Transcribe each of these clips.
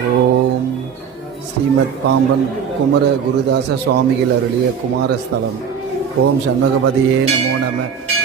ஓம் ஸ்ரீமத் பாம்பன் குமர குருதாச சுவாமிகள் அருளிய குமாரஸ்தலம். ஓம் சண்முகபதியே நமோ நம.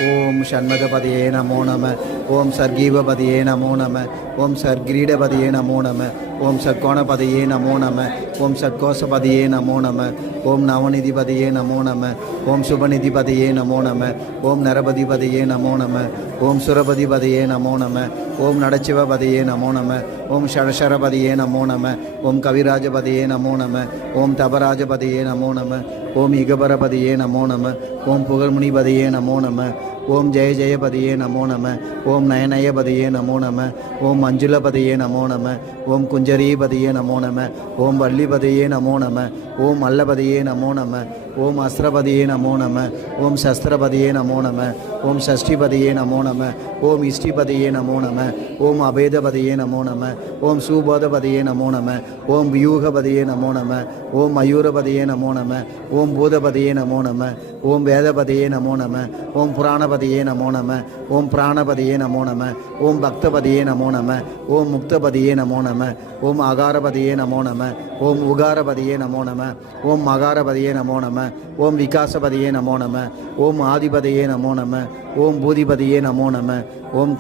ஓம் ஷண்முகபதியே நமோ நம. ஓம் சர்கீபதியே நமோ நம. ஓம் சர்கிரீடபதியே நமோ நம. ஓம் சர்க்கோணபதியே நமோ நம. ஓம் சர்க்கோசபதியே நமோ நம. ஓம் நவநிதிபதியே நமோ நம. ஓம் சுபநிதிபதியே நமோ நம. ஓம் நரபதிபதியே நமோ நம. ஓம் சுரபதிபதியே நமோ நம. ஓம் நடச்சிவபதியே நமோ நம. ஓம் ஷடசரபதியே நமோ நம. ஓம் கவிராஜபதியே நமோ நம. ஓம் தபராஜபதியே நமோ நம. ஓம் இகபரபதியே நமோ நம. ஓம் புகழ்முனிபதியே நமோ நம. ஓம் ஜெய ஜெயபதியே நமோ நம. ஓம் நயநயபதியே நமோ நம. ஓம் மஞ்சுளபதியே நமோ நம. ஓம் குஞ்சரீபதியே நமோ நம. ஓம் வள்ளிபதியே நமோ நம. ஓம் அல்லபதியே நமோ நம. ஓம் அஸ்திரபதியே நமோ நம. ஓம் சஸ்திரபதியே நமோ நம. ஓம் ஷஷ்டிபதியே நமோ நம. ஓம் இஷ்டிபதியே நமோ நம. ஓம் அபேதபதியே நமோ நம. ஓம் சுபோதபதியே நமோ நம. ஓம் வியூகபதியே நமோ நம. ஓம் மயூரபதியே நமோ நம. ஓம் பூதபதியே நமோ நம. ஓம் வேதபதியே நமோ நம. ஓம் புராணபதியே நமோ நம. ஓம் பிராணபதியே நமோ நம. ஓம் பக்தபதியே நமோ நம. ஓம் முக்தபதியே நமோ நம. ஓம் அகாரபதியே நமோ நம. ஓம் உகாரபதியே நமோ நம. ஓம் மகாரபதியே நமோ நம. ஓம் விகாசபதியே நமோ நம. ஓம் ஆதிபதியே நமோ நம. ஓம் பூதிபதியே நமோ நம. ஓம்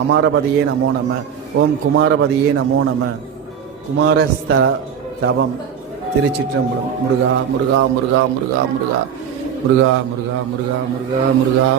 அமாரபதியே நமோ நம. ஓம் குமாரபதியே நமோ நம. குமாரஸ்தவம். திருச்சிற்றம்பலம். முருகா முருகா முருகா முருகா முருகா முருகா முருகா முருகா முருகா முருகா.